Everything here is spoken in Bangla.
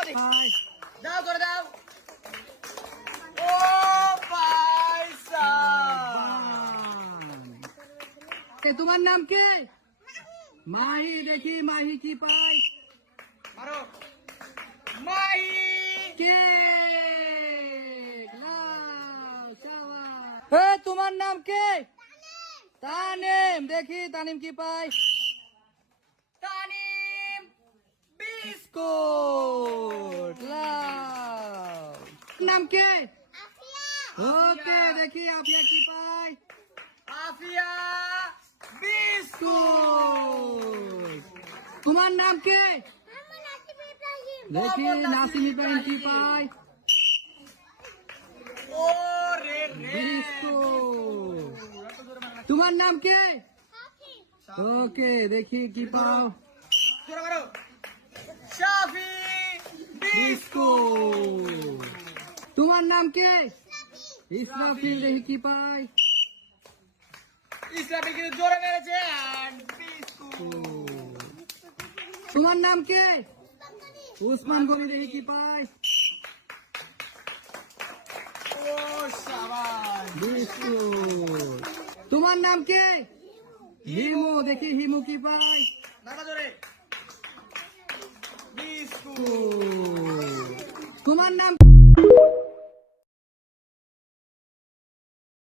দাও করে দাও। ও পয়সা। তোমার নাম কে? মাহি। দেখি মাহি কি পাই। মারো মাই। কে? তোমার নাম কে? তানিম। দেখি তানিম কি পাই। তানিম বিস্কুট। নাম কে? ওকে, দেখি আফিয়া কি পাই। আফিয়া বিস্কুট। তোমার নাম কে? দেখি নাসিম ইব্রাহিম কি পাই। ও রে রে। বিস্কুট। তোমার নাম কে? ওকে, দেখি কি পাও। জোরে মারো। শাফি বিস্কুট। তোমার নাম কে? ইসরাফিল। দেখি কি পাই। ইসলামী কিন্তু জোরে মেরেছে। আর বিস্কুট। তোমার নাম কে? উসমান গনি। দেখি কি পাই। ও শাবাশ। বিস্কুট। তোমার নাম কে? হিমু। দেখি হিমু কি পাই। দাদা জোরে। বিস্কুট। তোমার নাম